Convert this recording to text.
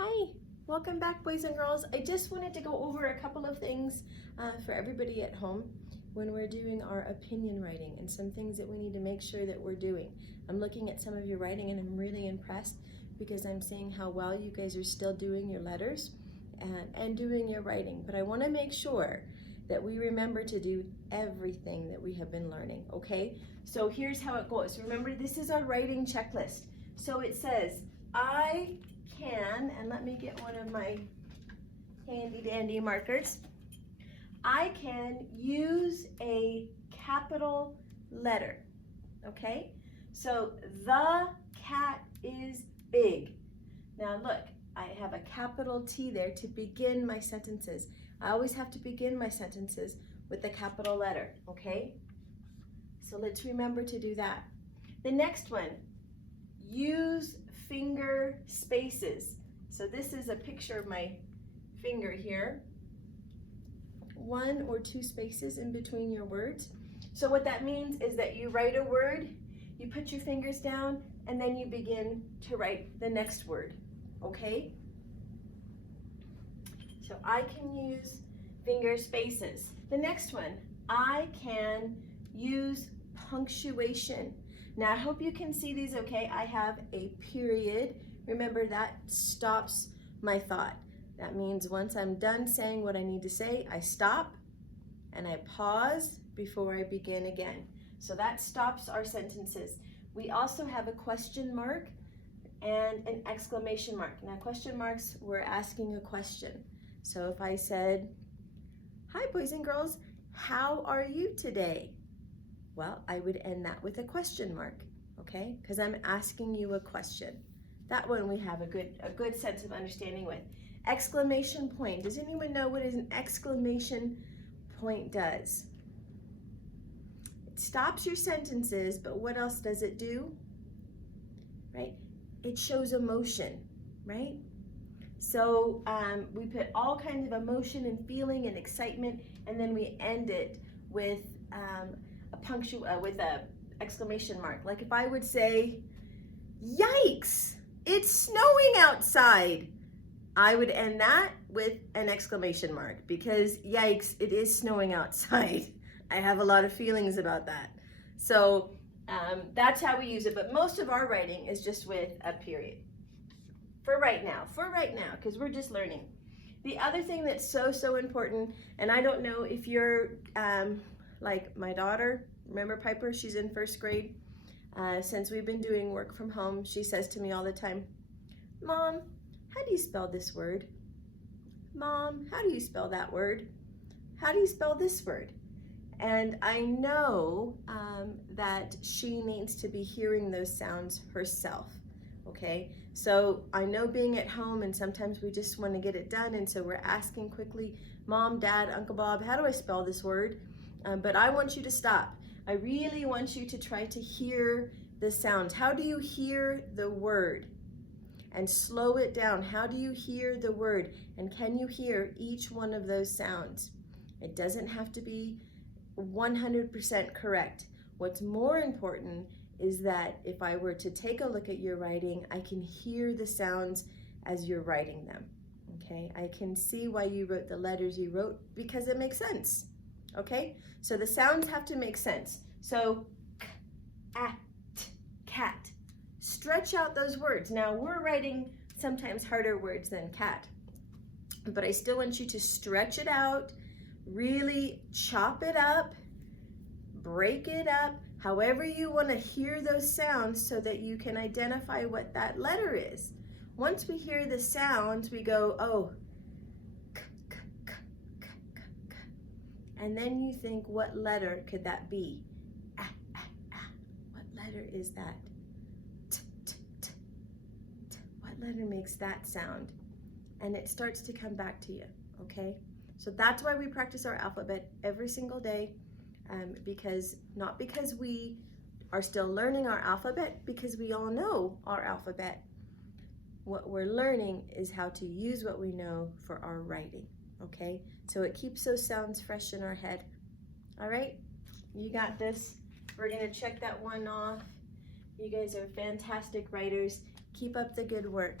Hi, welcome back, boys and girls. I just wanted to go over a couple of things for everybody at home when we're doing our opinion writing and some things that we need to make sure that we're doing. I'm looking at some of your writing and I'm really impressed because I'm seeing how well you guys are still doing your letters and doing your writing. But I want to make sure that we remember to do everything that we have been learning, okay? So here's how it goes. Remember, this is our writing checklist. So it says, I can, and let me get one of my handy dandy markers. I can use a capital letter, okay? So the cat is big. Now look, I have a capital T there to begin my sentences. I always have to begin my sentences with a capital letter, okay? So let's remember to do that. The next one, use finger spaces. So this is a picture of my finger here. 1 or 2 spaces in between your words. So what that means is that you write a word, you put your fingers down, and then you begin to write the next word, okay? So I can use finger spaces. The next one, I can use punctuation. Now I hope you can see these okay. I have a period. Remember, that stops my thought. That means once I'm done saying what I need to say, I stop and I pause before I begin again. So that stops our sentences. We also have a question mark and an exclamation mark. Now question marks, we're asking a question. So if I said, hi boys and girls, how are you today? Well, I would end that with a question mark, okay? Because I'm asking you a question. That one we have a good sense of understanding with. Exclamation point. Does anyone know what an exclamation point does? It stops your sentences, but what else does it do? Right? It shows emotion, right? So we put all kinds of emotion and feeling and excitement, and then we end it with with a exclamation mark. Like if I would say, yikes, it's snowing outside, I would end that with an exclamation mark because yikes, it is snowing outside. I have a lot of feelings about that. So that's how we use it, but most of our writing is just with a period. For right now, because we're just learning. The other thing that's so important, and I don't know if you're like my daughter, remember Piper, she's in 1st grade. Since we've been doing work from home, she says to me all the time, Mom, how do you spell this word? Mom, how do you spell that word? How do you spell this word? And I know that she needs to be hearing those sounds herself, okay? So I know being at home and sometimes we just want to get it done, and so we're asking quickly, Mom, Dad, Uncle Bob, how do I spell this word? But I want you to stop. I really want you to try to hear the sounds. How do you hear the word? And slow it down. How do you hear the word? And can you hear each one of those sounds? It doesn't have to be 100% correct. What's more important is that if I were to take a look at your writing, I can hear the sounds as you're writing them, okay? I can see why you wrote the letters you wrote because it makes sense, okay? So the sounds have to make sense. So, cat. Stretch out those words. Now we're writing sometimes harder words than cat, but I still want you to stretch it out, really chop it up, break it up, however you want to hear those sounds so that you can identify what that letter is. Once we hear the sounds, we go, oh, and then you think, what letter could that be? What letter is that? What letter makes that sound? And it starts to come back to you, okay? So that's why we practice our alphabet every single day, not because we are still learning our alphabet, because we all know our alphabet. What we're learning is how to use what we know for our writing, okay? So it keeps those sounds fresh in our head. All right, you got this. We're gonna check that one off. You guys are fantastic writers. Keep up the good work.